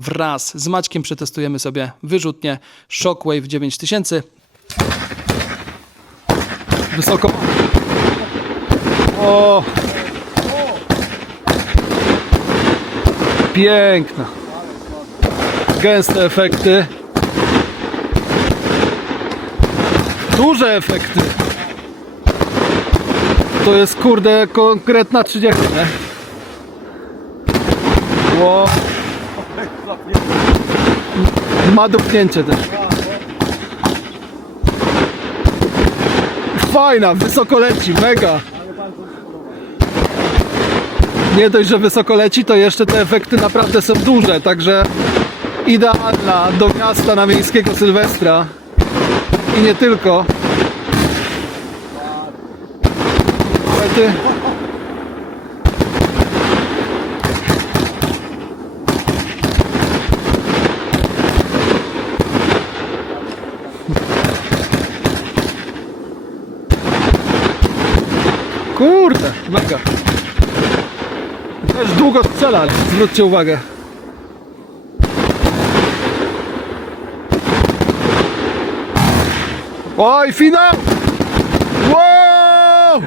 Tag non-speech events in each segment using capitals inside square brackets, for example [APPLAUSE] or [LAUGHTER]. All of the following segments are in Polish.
Wraz z Maćkiem przetestujemy sobie wyrzutnie Shockwave 9000. Wysoko. O! Piękna. Gęste efekty. Duże efekty. To jest kurde konkretna 30, nie? Ło. Ma dupnięcie też. Fajna, wysoko leci, mega. Nie dość, że wysoko leci, to jeszcze te efekty naprawdę są duże, także idealna do miasta na miejskiego Sylwestra. I nie tylko. Niestety. Kurde, mega. Też długo strzela, zwróćcie uwagę. Oj, finał! Wow!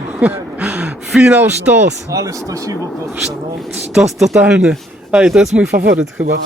[LAUGHS] Finał sztos. Ale stosiwo prosto, no. Sztos totalny. Ej, to jest mój faworyt chyba.